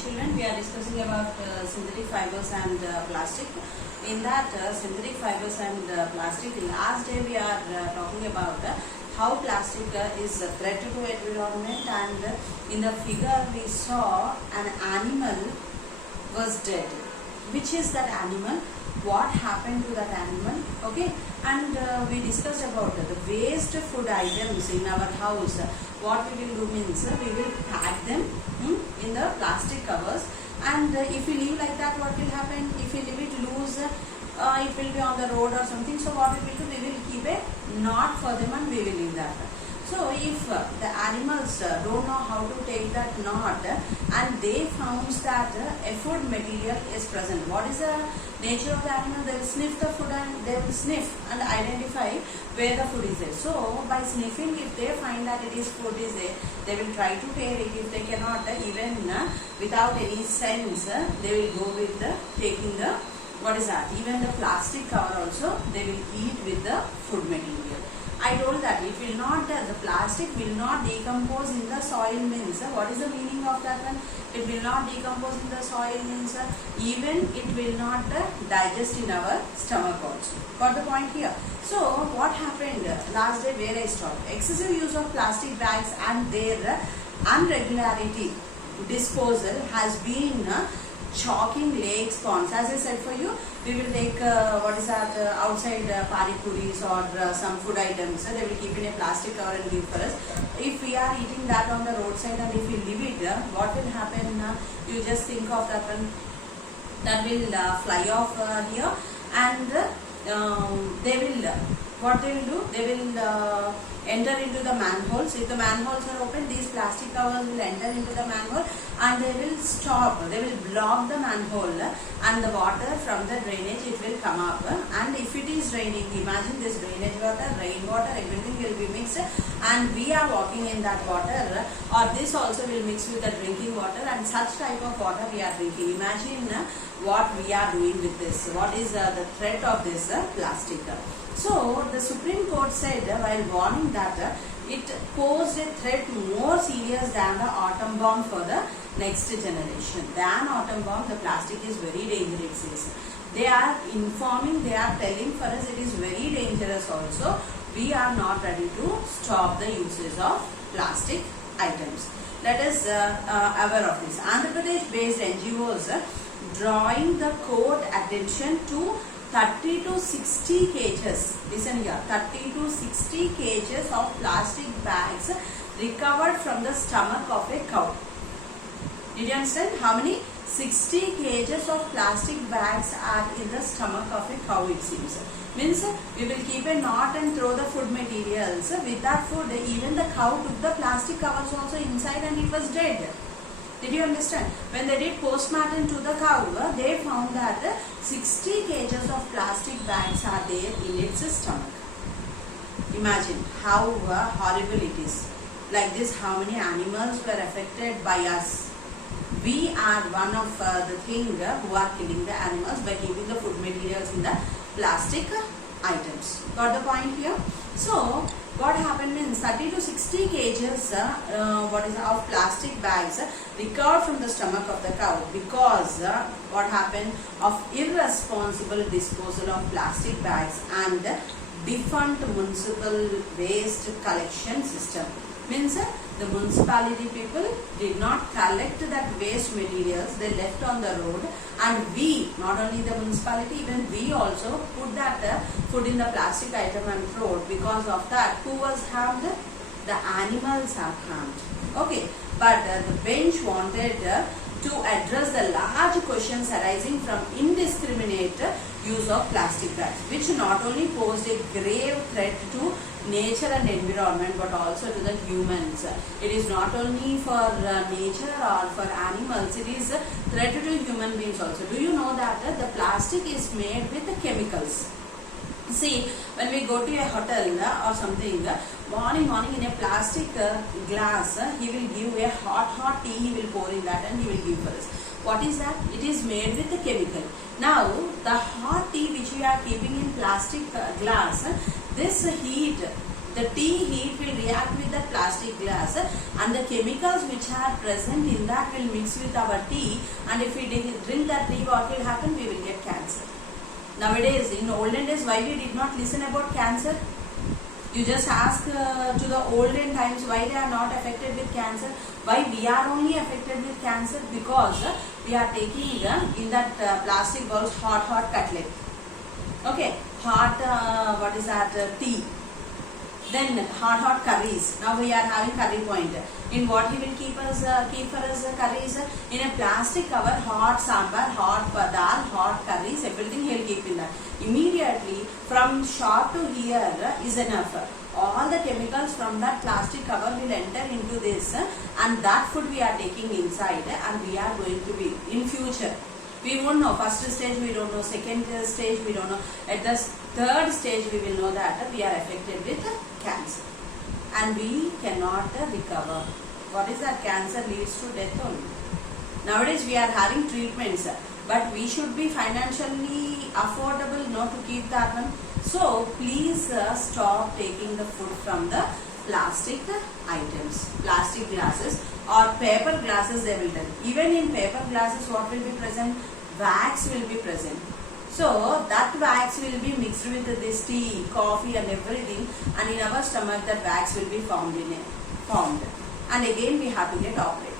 children, we are discussing about synthetic fibers and plastic. In that synthetic fibers and plastic, last day we are talking about how plastic is a threat to environment, and in the figure we saw an animal was dead. Which is that animal? What happened to that animal? Okay, and we discussed about the waste food items in our house. What we will do means we will pack them in the plastic covers, and if we leave like that, what will happen? If we leave it loose, it will be on the road or something. So what we will do? We will keep a knot for them and we will leave that. So if the animals don't know how to take that knot, and they found that a food material is present. What is the nature of the animal? They will sniff the food and they will sniff and identify where the food is there. So by sniffing, if they find that it is food is there, they will try to tear it. If they cannot, even without any sense, they will go with taking the, what is that? Even the plastic cover also they will eat with the food material. I told that it will not, the plastic will not decompose in the soil means, what is the meaning of that one? It will not decompose in the soil means, even it will not digest in our stomach also. Got the point here? So what happened last day where I stopped? Excessive use of plastic bags and their unregularity disposal has been chalking lakes, ponds. As I said for you, we will take what is that outside pani puris or some food items. They will keep in a plastic cover and give for us. If we are eating that on the roadside and if we leave it, what will happen? You just think of that one. That will fly off here, and they will. What they will do? They will enter into the manholes. If the manholes are open, these plastic covers will enter into the manhole and they will stop. They will block the manhole, and the water from the drainage, it will come up. And if it is raining, imagine this drainage water, rainwater, everything will be mixed, and we are walking in that water, or this also will mix with the drinking water, and such type of water we are drinking. Imagine what we are doing with this. What is the threat of this plastic? So the Supreme Court said while warning that it posed a threat more serious than the atom bomb for the next generation. Than atom bomb, the plastic is very dangerous. They are informing, they are telling for us it is very dangerous also. We are not ready to stop the usage of plastic items. Let us aware of this. Andhra Pradesh based NGOs drawing the court attention to 30 to 60 kgs, listen here, 30 to 60 kgs of plastic bags recovered from the stomach of a cow. Did you understand? How many? 60 kgs of plastic bags are in the stomach of a cow, it seems. Means we will keep a knot and throw the food materials. With that food, even the cow took the plastic covers also inside and it was dead. Did you understand? When they did postmortem to the cow, they found that 60 kgs of plastic bags are there in its stomach. Imagine how horrible it is. Like this, how many animals were affected by us. We are one of the thing who are killing the animals by keeping the food materials in the plastic items. Got the point here? So what happened means 30 to 60 kgs of plastic bags recovered from the stomach of the cow because what happened of irresponsible disposal of plastic bags and defunct municipal waste collection system. Means the municipality people did not collect that waste materials, they left on the road, and we, not only the municipality, even we also put that food in the plastic item and throw it. Because of that, who was harmed? The animals are harmed. Okay, but the bench wanted to address the large questions arising from indiscriminate use of plastic bags, which not only posed a grave threat to nature and environment but also to the humans. It is not only for nature or for animals, it is a threat to human beings also. Do you know that the plastic is made with chemicals? See, when we go to a hotel or something, morning in a plastic glass, he will give a hot tea, he will pour in that and he will give for us. What is that? It is made with a chemical. Now, the hot tea which we are keeping in plastic glass, this heat The tea heat will react with the plastic glass, and the chemicals which are present in that will mix with our tea, and if we drink that tea, what will happen? We will get cancer. Nowadays, in olden days, why we did not listen about cancer? You just ask to the olden times why they are not affected with cancer. Why we are only affected with cancer? Because we are taking in that plastic bowls hot cutlet. Okay, hot what is that tea. Then hot curries. Now we are having curry point. In what he will keep for us curries? In a plastic cover, hot sambar, hot dal, hot curries, everything he will keep in that. Immediately from shop to here is enough. All the chemicals from that plastic cover will enter into this, and that food we are taking inside, and we are going to be in future. We won't know. First stage we don't know. Second stage we don't know. At the third stage we will know that we are affected with cancer, and we cannot recover. What is that? Cancer leads to death only. Nowadays we are having treatments, but we should be financially affordable not to keep that one. So please stop taking the food from the plastic items, plastic glasses or paper glasses they will tell. Even in paper glasses what will be present? Wax will be present. So that wax will be mixed with this tea, coffee and everything, and in our stomach that wax will be formed. And again we have to get operated.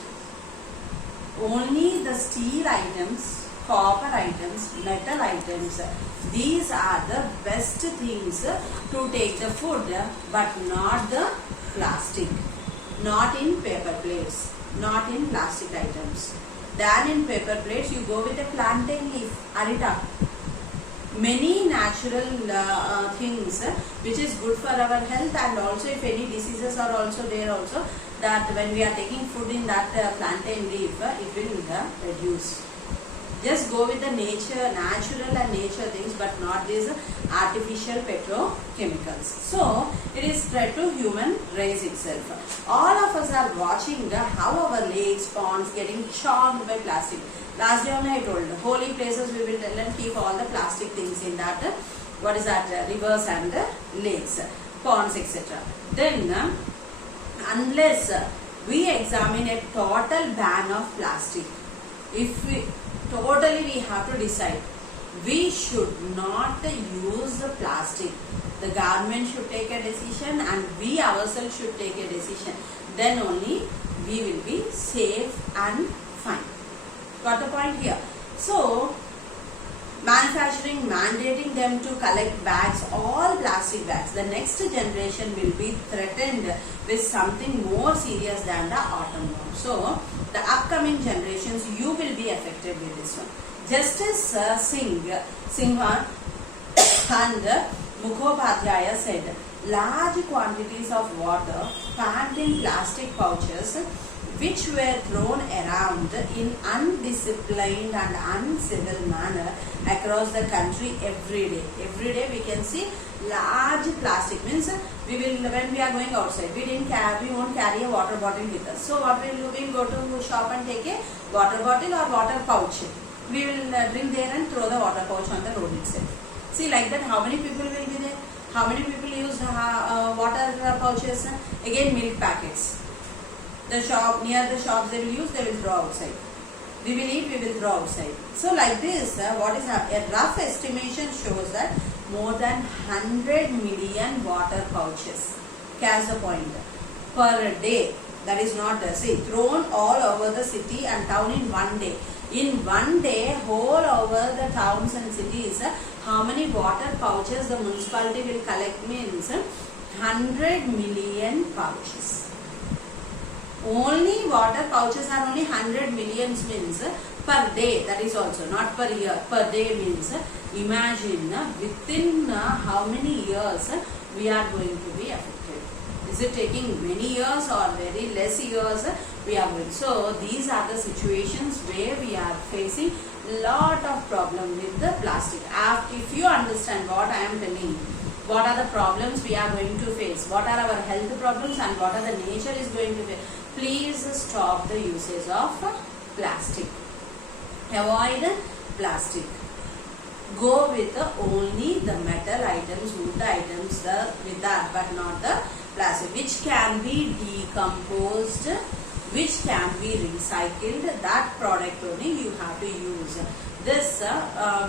Only the steel items, copper items, metal items, these are the best things to take the food, but not the plastic, not in paper plates, not in plastic items. Then in paper plates you go with a plantain leaf, arita. Many natural things which is good for our health, and also if any diseases are also there also, that when we are taking food in that plantain leaf, it will reduce. Just go with the nature, natural and nature things, but not these artificial petrochemicals. So it is spread to human race itself. All of us are watching how our lakes, ponds getting choked by plastic. Last day only I told, holy places we will tell and keep all the plastic things in that, what is that, rivers and lakes, ponds, etc. Then unless we examine a total ban of plastic, if we totally we have to decide, we should not use the plastic. The government should take a decision and we ourselves should take a decision. Then only we will be safe and fine. Got the point here? So manufacturing mandating them to collect bags, all plastic bags. The next generation will be threatened with something more serious than the atom bomb. So the upcoming generations, you will be affected with this one. Justice Singha and Mukhopadhyaya said, large quantities of water packed in plastic pouches which were thrown around in undisciplined and uncivil manner across the country every day. Every day we can see large plastic. Means we will, when we are going outside, we won't carry a water bottle with us. So what we will do, we will go to shop and take a water bottle or water pouch. We will drink there and throw the water pouch on the road itself. See, like that, how many people will be there? How many people use water pouches? Again, milk packets. The shop, near the shops they will use, they will throw outside. We will eat, we will throw outside. So like this, what is a rough estimation shows that more than 100 million water pouches, catch the point, per day. That is not, thrown all over the city and town in one day. In one day, whole over the towns and cities, how many water pouches the municipality will collect means 100 million pouches. Only water pouches are only 100 millions means per day. That is also not per year. Per day means imagine within how many years we are going to be affected. Is it taking many years or very less years? We are going. So these are the situations where we are facing lot of problem with the plastic. If you understand what I am telling you, what are the problems we are going to face, what are our health problems and what are the nature is going to face, please stop the usage of plastic. Avoid plastic. go with only the metal items, wood items, with that, but not the plastic, which can be decomposed, which can be recycled. That product only you have to use. This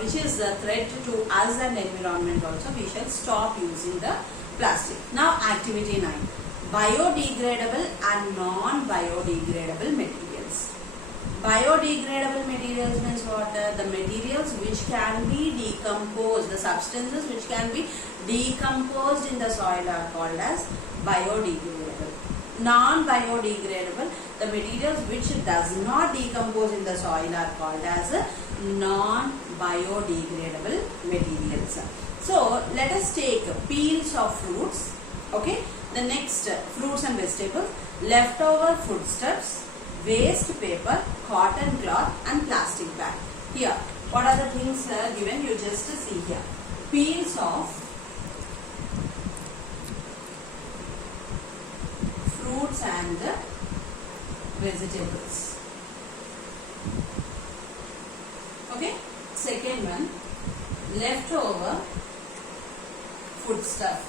which is a threat to us and environment also, we shall stop using the plastic. Now activity 9, biodegradable and non-biodegradable materials. Biodegradable materials means what? The materials which can be decomposed, the substances which can be decomposed in the soil are called as biodegradable. Non-biodegradable, the materials which does not decompose in the soil are called as non-biodegradable materials. So let us take peels of fruits. Okay, the next fruits and vegetables, leftover foodstuffs, waste paper, cotton cloth and plastic bag. Here, what are the things given? You just see here. Peels of fruits and vegetables. Okay. Second one, leftover foodstuff.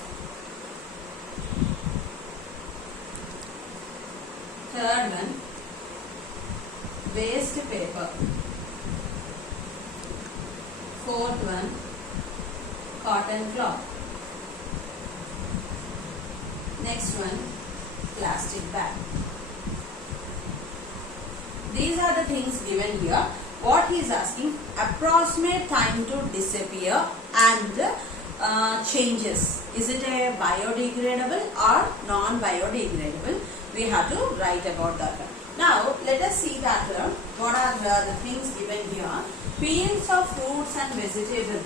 Third one, waste paper. Fourth one, cotton cloth. Next one, plastic bag. These are the things given here. What he is asking, approximate time to disappear and changes. Is it a biodegradable or non-biodegradable? We have to write about that. Now let us see that what are the things given here. Peels of fruits and vegetables.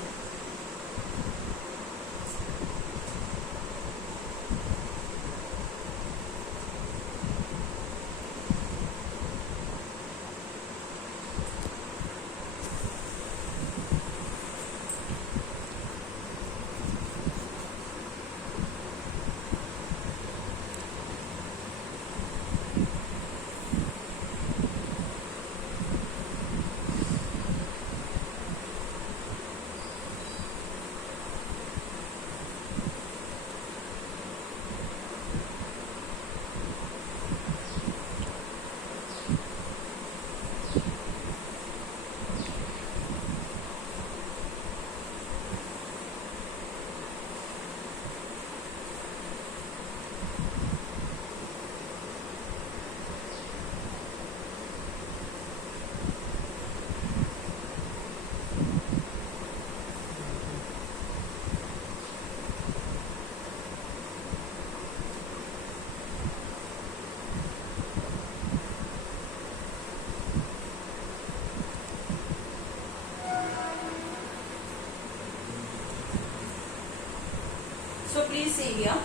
So please see here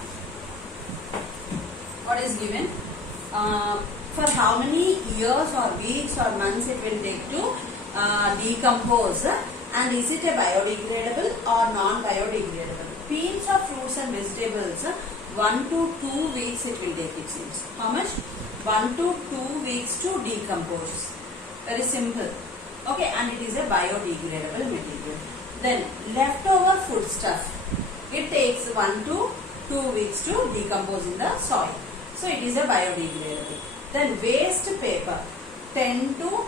what is given. For how many years or weeks or months it will take to decompose, and is it a biodegradable or non-biodegradable? Peels of fruits and vegetables, 1 to 2 weeks it will take, it seems. How much? 1 to 2 weeks to decompose. Very simple. Okay, and it is a biodegradable material. Then leftover foodstuff. It takes 1 to 2 weeks to decompose in the soil. So it is a biodegradable. Then waste paper, 10 to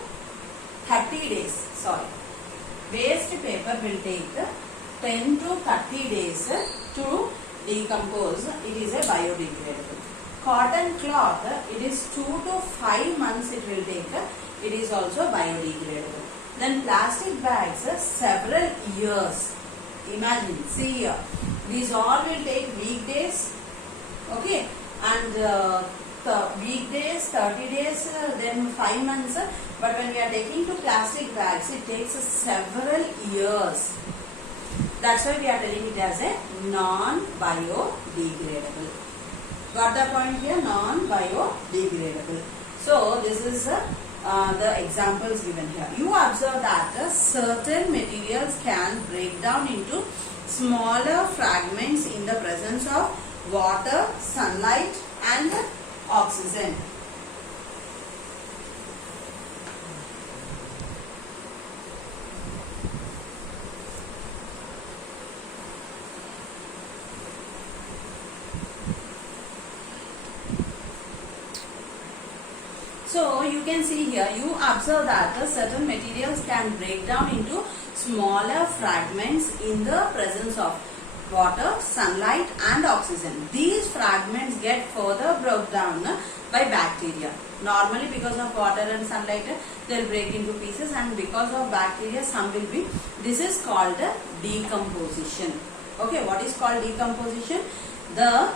30 days. Sorry. Waste paper will take 10 to 30 days to decompose. It is a biodegradable. Cotton cloth, it is 2 to 5 months it will take. It is also biodegradable. Then plastic bags, several years. Imagine, see here. These all will take weekdays. Okay. And the weekdays, 30 days, then 5 months. But when we are taking to plastic bags, it takes several years. That's why we are telling it as a non-biodegradable. Got the point here? Non-biodegradable. So this is the examples given here. You observe that certain materials can break down into smaller fragments in the presence of water, sunlight and oxygen. you can see here, you observe that certain materials can break down into smaller fragments in the presence of water, sunlight and oxygen. These fragments get further broke down by bacteria. Normally because of water and sunlight they will break into pieces, and because of bacteria some will be. This is called decomposition. Okay, what is called decomposition? The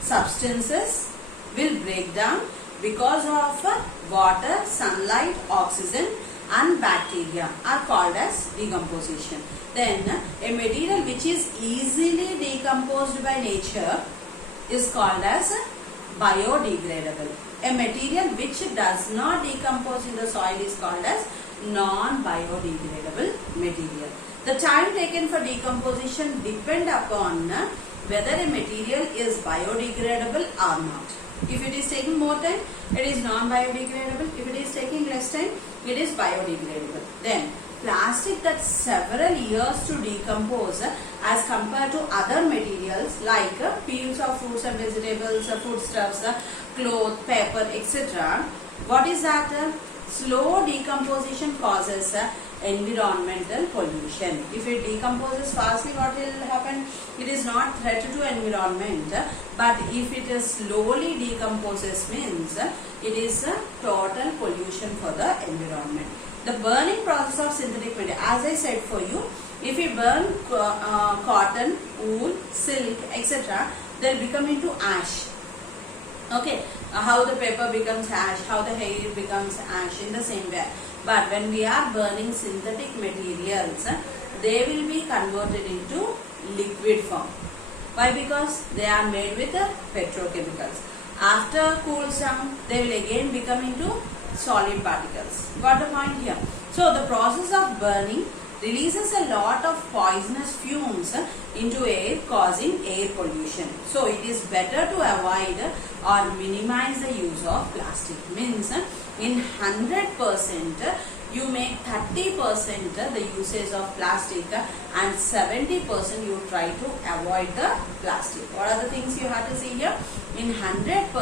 substances will break down because of water, sunlight, oxygen and bacteria are called as decomposition. Then a material which is easily decomposed by nature is called as biodegradable. A material which does not decompose in the soil is called as non-biodegradable material. The time taken for decomposition depend upon whether a material is biodegradable or not. If it is taking more time, it is non-biodegradable. If it is taking less time, it is biodegradable. Then plastic takes several years to decompose as compared to other materials like peels of fruits and vegetables, foodstuffs, cloth, paper, etc. What is that? Slow decomposition causes environmental pollution. If it decomposes fastly, what will happen? It is not threat to environment, but if it is slowly decomposes means it is a total pollution for the environment. The burning process of synthetic material, as I said for you, if you burn cotton, wool, silk, etc., they will become into ash. Okay, how the paper becomes ash, how the hair becomes ash, in the same way. But when we are burning synthetic materials, they will be converted into liquid form. Why? Because they are made with petrochemicals. After cools down, they will again become into solid particles. Got the point here? So the process of burning releases a lot of poisonous fumes into air, causing air pollution. So it is better to avoid or minimize the use of plastic. Means in 100% you make 30% the usage of plastic and 70% you try to avoid the plastic. What are the things you have to see here? In 100%,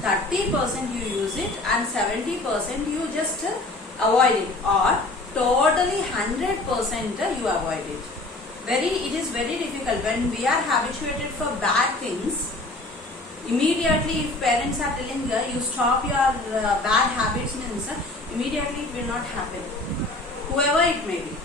30% you use it and 70% you just avoid it, or totally 100% you avoid it. It is very difficult when we are habituated for bad things. Immediately if parents are telling you stop your bad habits means immediately it will not happen. Whoever it may be,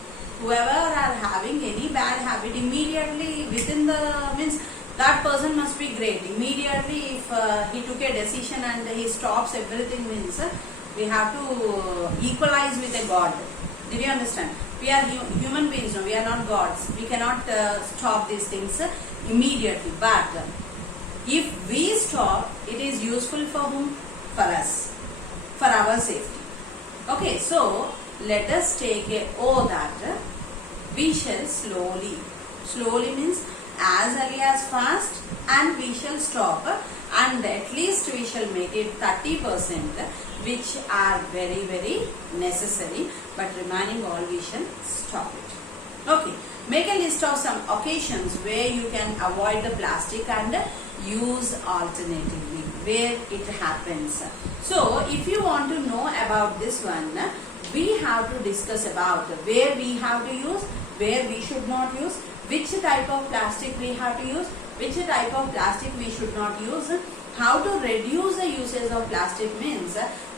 whoever are having any bad habit, immediately within the means that person must be great. Immediately if he took a decision and he stops everything means we have to equalize with a God. Did you understand? We are human beings, no? We are not gods. We cannot stop these things immediately. But if we stop, it is useful for whom? For us. For our safety. Okay, so let us take a oath that we shall slowly. Slowly means as early as fast, and we shall stop, and at least we shall make it 30%, which are very, very necessary, but remaining all we shall stop it. Okay, make a list of some occasions where you can avoid the plastic and use alternatively, where it happens. So, if you want to know about this one, we have to discuss about where we have to use, where we should not use, which type of plastic we have to use, which type of plastic we should not use, how to reduce the usage of plastic means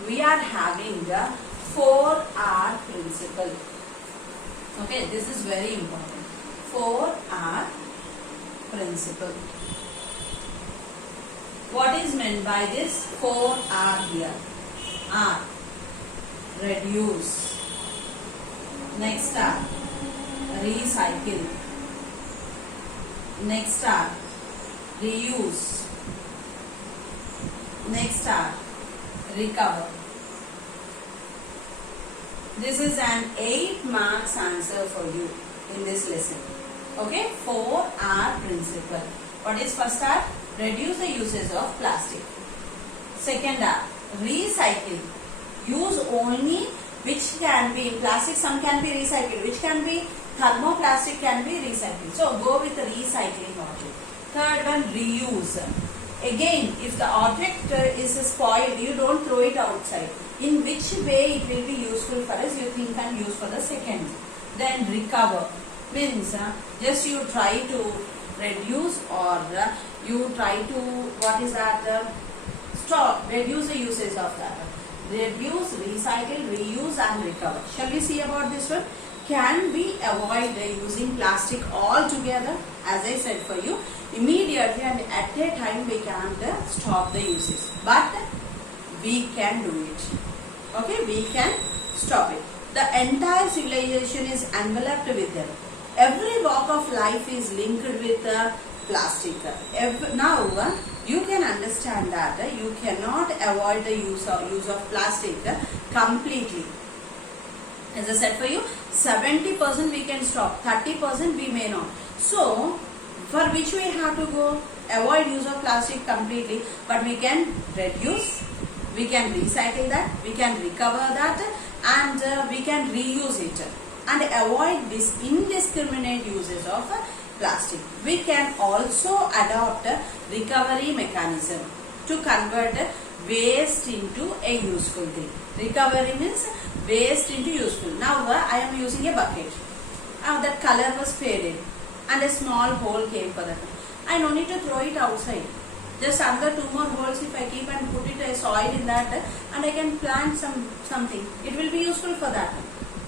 we are having the 4R principle. Okay, this is very important. 4R principle. What is meant by this 4R here? R, reduce. Next R, recycle. Next R, reuse. Next R, recover. This is an 8 marks answer for you in this lesson. Okay, 4R principle. What is first R? Reduce the usage of plastic. Second R, recycle. Use only which can be plastic, some can be recycled, which can be thermoplastic can be recycled. So go with the recycling object. Third one, reuse. Again, if the object is spoiled, you don't throw it outside. In which way it will be useful for us, you think and use for the second. Then recover means just you try to reduce or you try to, what is that, stop, reduce the usage of that. Reduce, recycle, reuse and recover. Shall we see about this one? Can we avoid using plastic altogether? As I said for you, immediately and at a time we can't stop the usage. But we can do it. Okay, we can stop it. The entire civilization is enveloped with them. Every walk of life is linked with plastic. Now you can understand that you cannot avoid the use of plastic completely. As I said for you, 70% we can stop, 30% we may not. So for which we have to go? Avoid use of plastic completely, but we can reduce, we can recycle that, we can recover that, and we can reuse it and avoid this indiscriminate uses of plastic. We can also adopt a recovery mechanism to convert waste into a useful thing. Recovery means waste into useful. Now I am using a bucket. That color was faded and a small hole came for that. I no need to throw it outside. Just another 2 more holes if I keep and put it a soil in that, and I can plant something. It will be useful for that one.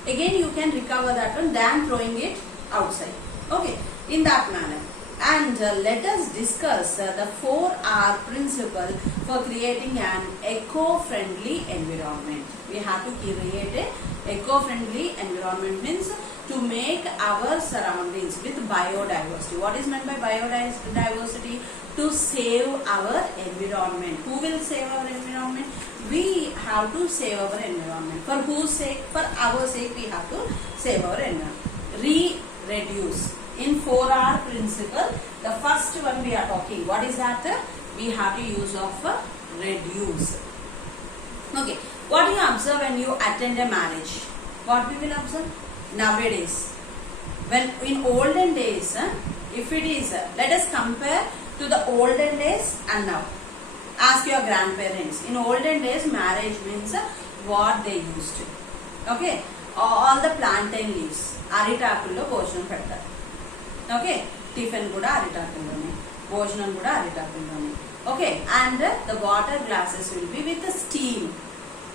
Again you can recover that one than throwing it outside. Okay, in that manner. And let us discuss the 4R principle for creating an eco-friendly environment. We have to create a eco-friendly environment means to make our surroundings with biodiversity. What is meant by biodiversity? To save our environment. Who will save our environment? We have to save our environment. For whose sake? For our sake we have to save our environment. Reduce. In 4R principle, the first one we are talking. What is that? We have to use of reduce. Okay. What do you observe when you attend a marriage? What we will observe? Nowadays. When in olden days, if it is, let us compare to the olden days and now. Ask your grandparents. In olden days, marriage means what they used to. Okay. All the plantain leaves. Aritakullo bhojanam pedtaru. Okay. Tiffin kuda aritakullone. Bhojanam kuda aritakullone. Okay. And the water glasses will be with steel.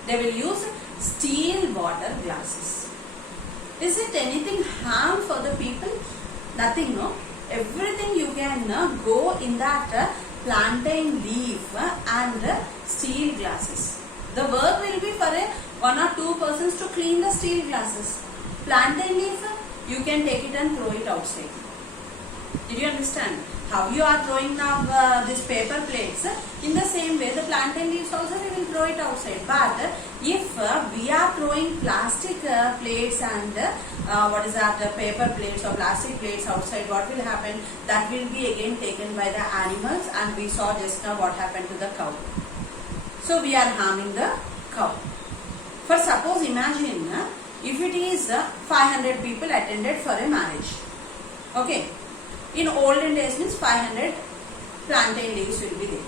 They will use steel water glasses. Is it anything harm for the people? Nothing, no. Everything you can go in that plantain leaf and steel glasses. The work will be for 1 or 2 persons to clean the steel glasses. Plantain leaf, you can take it and throw it outside. Did you understand? How you are throwing now this paper plates, in the same way the plantain leaves also we will throw it outside. But if we are throwing plastic plates and what is that, paper plates or plastic plates outside, what will happen? That will be again taken by the animals, and we saw just now what happened to the cow. So we are harming the cow. For suppose imagine if it is 500 people attended for a marriage. Okay. In olden days means 500 plantain leaves will be there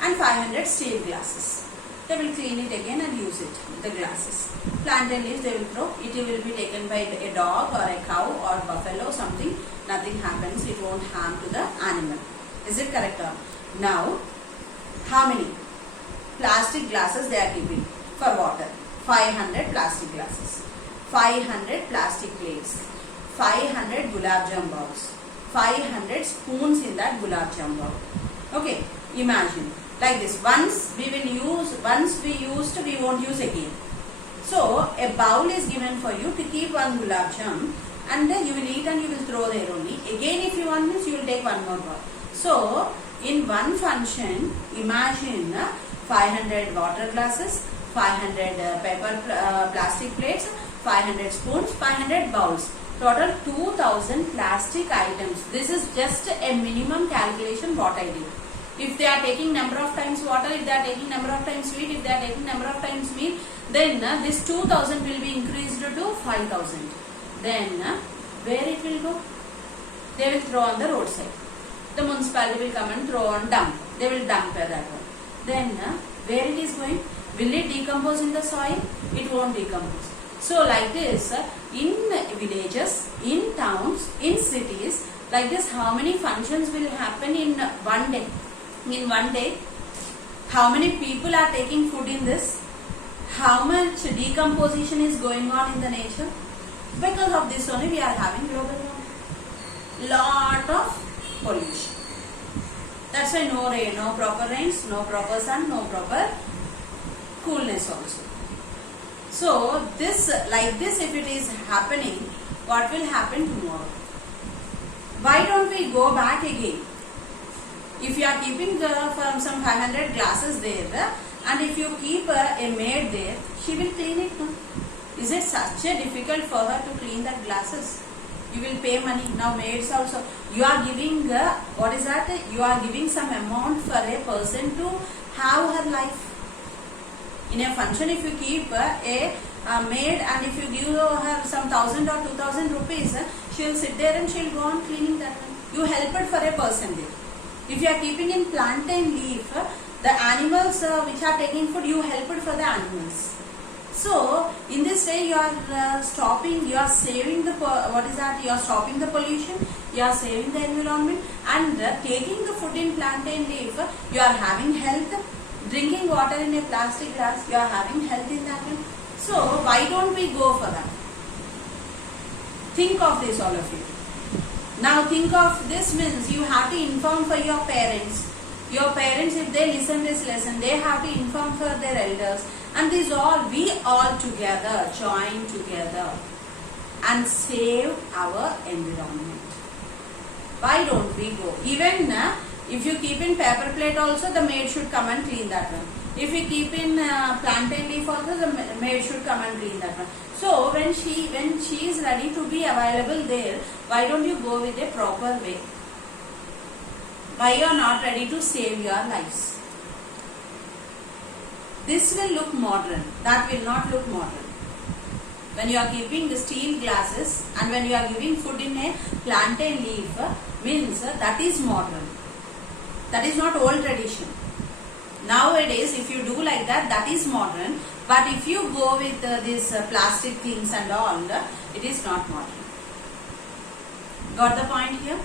and 500 steel glasses. They will clean it again and use it, the glasses. Plantain leaves they will throw, it will be taken by a dog or a cow or buffalo, something, nothing happens, it won't harm to the animal. Is it correct? Now, how many plastic glasses they are keeping for water? 500 plastic glasses, 500 plastic plates, 500 gulab jam bowls, 500 spoons in that gulab jam bowl. Okay, imagine like this. Once we used, we won't use again. So a bowl is given for you to keep one gulab jam, and then you will eat and you will throw there only. Again, if you want this, you will take one more bowl. So in one function, imagine 500 water glasses, 500 plastic plates, 500 spoons, 500 bowls. Total 2000 plastic items. This is just a minimum calculation what I did. If they are taking number of times water, if they are taking number of times sweet, if they are taking number of times meat, then this 2000 will be increased to 5000. Then where it will go? They will throw on the roadside. The municipality will come and throw on dump. They will dump that one. Then where it is going? Will it decompose in the soil? It won't decompose. So like this, in villages, in towns, in cities, like this, how many functions will happen in one day? In one day, how many people are taking food in this? How much decomposition is going on in the nature? Because of this only we are having global warming. Lot of pollution. That's why no rain, no proper rains, no proper sun, no proper coolness also. So this, like this, if it is happening, what will happen tomorrow? Why don't we go back again? If you are keeping from some 500 glasses there, and if you keep a maid there, she will clean it. No? Is it such a difficult for her to clean that glasses? You will pay money. Now maids also, you are giving, what is that? You are giving some amount for a person to have her life. In a function, if you keep a maid and if you give her some 1,000 or 2,000 rupees, she will sit there and she will go on cleaning that one. You helped for a person there. If you are keeping in plantain leaf, the animals which are taking food, you helped for the animals. So in this way you are stopping, you are saving the, what is that? You are stopping the pollution, you are saving the environment, and taking the food in plantain leaf, you are having health. Drinking water in a plastic glass, you are having health in that one. So why don't we go for that? Think of this, all of you. Now think of this means you have to inform for your parents. Your parents, if they listen this lesson, they have to inform for their elders. And these all, we all together, join together and save our environment. Why don't we go? Even if you keep in paper plate also, the maid should come and clean that one. If you keep in plantain leaf also, the maid should come and clean that one. So when she is ready to be available there, why don't you go with a proper way? Why you are not ready to save your lives? This will look modern. That will not look modern. When you are keeping the steel glasses and when you are giving food in a plantain leaf, means that is modern. That is not old tradition. Nowadays, if you do like that, that is modern. But if you go with these plastic things and all, it is not modern. Got the point here?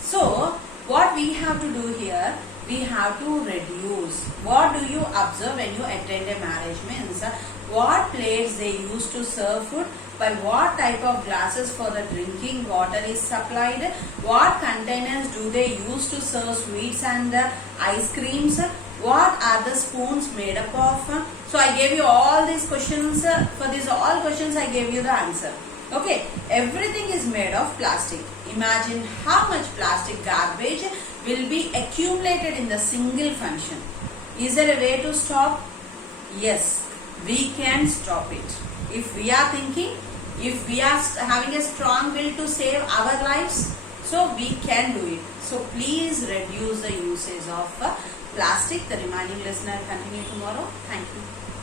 So, what we have to do here, we have to reduce. What do you observe when you attend a marriage? Means what plates they use to serve food, by what type of glasses for the drinking water is supplied, what containers do they use to serve sweets and ice creams, what are the spoons made up of. So I gave you all these questions. For these all questions I gave you the answer. Okay, everything is made of plastic. Imagine how much plastic garbage will be accumulated in the single function. Is there a way to stop? Yes, we can stop it. If we are thinking, if we are having a strong will to save our lives, so we can do it. So please reduce the usage of plastic. The remaining lesson I will continue tomorrow. Thank you.